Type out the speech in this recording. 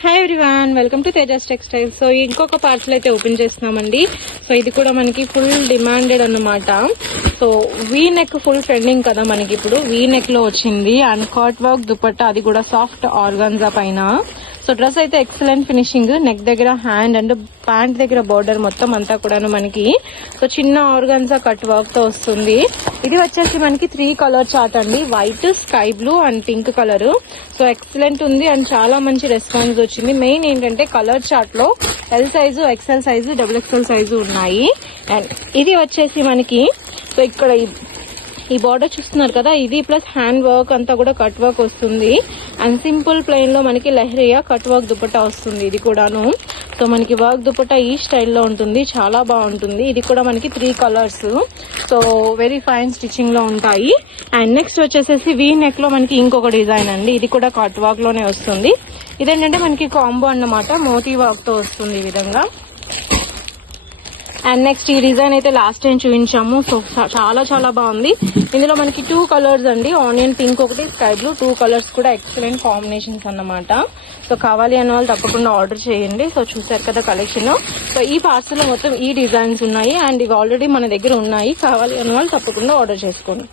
Hi everyone, welcome to Tejas textiles. So ఇంకొక parcel అయితే open చేస్తున్నామండి. సో ఇది కూడా మనకి ఫుల్ డిమాండెడ్ అన్నమాట. So V neck full trending కదా మనకి ఇప్పుడు. వీ నెక్ లో వచ్చింది అండ్ కట్ వర్క్ దుపట్టా, అది కూడా సాఫ్ట్ ఆర్గాన్జా పైన. సో డ్రెస్ అయితే ఎక్సలెంట్ ఫినిషింగ్. నెక్ దగ్గర హ్యాండ్ అండ్ ప్యాంట్ దగ్గర బోర్డర్ మొత్తం అంతా కూడాను మనకి సో చిన్న ఆర్గాన్జా కట్ వర్క్ తో వస్తుంది. ఇది వచ్చేసి మనకి 3 కలర్ చార్ట్ అండి, white, sky blue and pink colour. So excellent ఉంది అండ్ చాలా మంచి రెస్పాన్స్ వచ్చింది. మెయిన్ ఏంటంటే కలర్ చార్ట్ లో L size, XL size, XXL size ఉన్నాయి. అండ్ ఇది వచ్చేసి మనకి సో ఇక్కడ ఈ బార్డర్ చూస్తున్నారు కదా, ఇది ప్లస్ హ్యాండ్ వర్క్ అంతా కూడా కట్ వర్క్ వస్తుంది. అండ్ సింపుల్ ప్లెయిన్ లో మనకి లెహరియా కట్ వర్క్ దుపట్టా వస్తుంది. ఇది కూడాను సో మనకి వర్క్ దుపట్టా ఈ స్టైల్లో ఉంటుంది, చాలా బాగుంటుంది. ఇది కూడా మనకి 3 colours, so very fine stitching లో ఉంటాయి. అండ్ నెక్స్ట్ వచ్చేసేసి వీ నెక్ లో మనకి ఇంకొక డిజైన్ అండి, ఇది కూడా కట్ వర్క్ లోనే వస్తుంది. ఇదేంటంటే మనకి కాంబో అన్నమాట, మోతీ వర్క్ తో వస్తుంది ఈ విధంగా. అండ్ నెక్స్ట్ ఈ డిజైన్ అయితే లాస్ట్ టైం చూపించాము, సో చాలా చాలా బాగుంది. ఇందులో మనకి 2 కలర్స్ అండి, ఆనియన్ పింక్ ఒకటి, స్కై బ్లూ, 2 కలర్స్ కూడా ఎక్సలెంట్ కాంబినేషన్స్ అన్నమాట. సో కావాలి అన్న వాళ్ళు తప్పకుండా ఆర్డర్ చేయండి. సో చూసారు కదా కలెక్షన్. సో ఈ పార్సల్ మొత్తం ఈ డిజైన్స్ ఉన్నాయి అండ్ ఇవి ఆల్రెడీ మన దగ్గర ఉన్నాయి. కావాలి అన్న వాళ్ళు తప్పకుండా ఆర్డర్ చేసుకోండి.